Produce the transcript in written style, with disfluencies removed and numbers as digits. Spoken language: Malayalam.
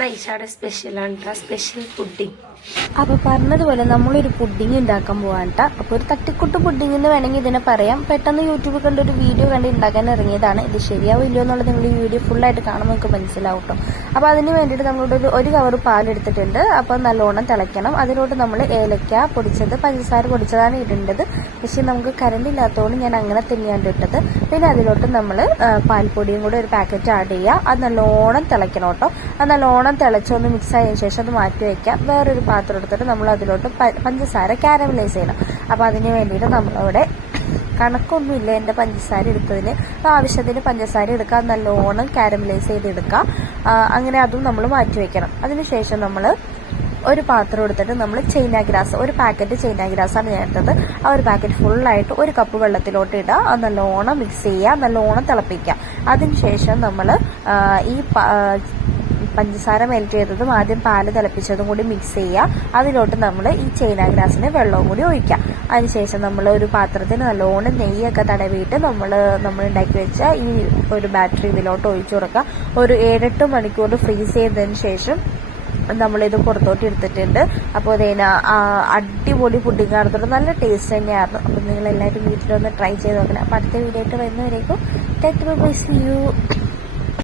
നൈഷയുടെ സ്പെഷ്യലാണ് സ്പെഷ്യൽ പുഡിംഗ്. അപ്പോൾ പറഞ്ഞതുപോലെ നമ്മളൊരു പുഡിംഗ് ഉണ്ടാക്കാൻ പോകാണ്ട. അപ്പോൾ ഒരു തട്ടിക്കുട്ട് പുഡിംഗ് എന്ന് വേണമെങ്കിൽ ഇതിനെ പറയാം. പെട്ടെന്ന് യൂട്യൂബിൽ കണ്ടൊരു വീഡിയോ കണ്ട് ഉണ്ടാക്കാൻ ഇറങ്ങിയതാണ്. ഇത് ശരിയാവും ഇല്ലയോ എന്നുള്ളത് നിങ്ങൾ ഈ വീഡിയോ ഫുള്ളായിട്ട് കാണുമ്പോൾ നമുക്ക് മനസ്സിലാവും കേട്ടോ. അപ്പോൾ അതിന് വേണ്ടിയിട്ട് നമ്മളോട് ഒരു കവർ പാലെടുത്തിട്ടുണ്ട്. അപ്പോൾ നല്ലോണം തിളയ്ക്കണം. അതിലോട്ട് നമ്മൾ ഏലക്ക പൊടിച്ചത്, പഞ്ചസാര പൊടിച്ചതാണ് ഇടേണ്ടത്. പക്ഷേ നമുക്ക് കറണ്ട് ഇല്ലാത്തതുകൊണ്ട് ഞാൻ അങ്ങനെ തന്നെയാണ് ഇട്ടത്. പിന്നെ അതിലോട്ട് നമ്മൾ പാൽപ്പൊടിയും കൂടെ ഒരു പാക്കറ്റ് ആഡ് ചെയ്യുക. അത് നല്ലോണം തിളയ്ക്കണം കേട്ടോ. അത് നല്ലോണം തിളച്ചൊന്ന് മിക്സ് ആയതിനു ശേഷം അത് മാറ്റി വയ്ക്കാം. വേറൊരു പാത്രം എടുത്തിട്ട് നമ്മൾ അതിലോട്ട് പഞ്ചസാര കാരമലൈസ് ചെയ്യണം. അപ്പോൾ അതിന് വേണ്ടിയിട്ട് നമ്മളവിടെ കണക്കൊന്നുമില്ല എൻ്റെ പഞ്ചസാര എടുത്തതിന്. ആവശ്യത്തിന് പഞ്ചസാര എടുക്കുക, നല്ലോണം കാരമലൈസ് ചെയ്തെടുക്കുക. അങ്ങനെ അതും നമ്മൾ മാറ്റി വയ്ക്കണം. അതിനുശേഷം നമ്മൾ ഒരു പാത്രം എടുത്തിട്ട് നമ്മൾ ചൈന ഗ്രാസ്, ഒരു പാക്കറ്റ് ചൈന ഗ്രാസാണ് ഞാൻ എടുത്തത്. ആ ഒരു പാക്കറ്റ് ഫുള്ളായിട്ട് ഒരു കപ്പ് വെള്ളത്തിലോട്ട് ഇടുക. അത് നല്ലോണം മിക്സ് ചെയ്യുക, നല്ലോണം തിളപ്പിക്കുക. അതിനുശേഷം നമ്മൾ ഈ പഞ്ചസാര മെൽറ്റ് ചെയ്തതും ആദ്യം പാല് തിളപ്പിച്ചതും കൂടി മിക്സ് ചെയ്യുക. അതിലോട്ട് നമ്മൾ ഈ ചൈന ഗ്രാസിന് വെള്ളവും കൂടി ഒഴിക്കുക. അതിനുശേഷം നമ്മൾ ഒരു പാത്രത്തിന് നല്ലോണം നെയ്യൊക്കെ തടവിയിട്ട് നമ്മൾ ഉണ്ടാക്കി വെച്ച ഈ ഒരു ബാറ്ററി ഇതിലോട്ട് ഒഴിച്ചു കൊടുക്കുക. ഒരു 7-8 മണിക്കൂർ ഫ്രീസ് ചെയ്തതിന് ശേഷം നമ്മളിത് പുറത്തോട്ട് എടുത്തിട്ടുണ്ട്. അപ്പോൾ അതിന് അടിപൊളി പുഡിംഗ് ആയിരുന്നു. നല്ല ടേസ്റ്റ് തന്നെയായിരുന്നു. അപ്പോൾ നിങ്ങൾ എല്ലാവരും വീട്ടിലൊന്ന് ട്രൈ ചെയ്ത് നോക്കണം. അപ്പോൾ അടുത്ത വീഡിയോ ആയിട്ട് വരുന്നവരേക്കും സീ യു.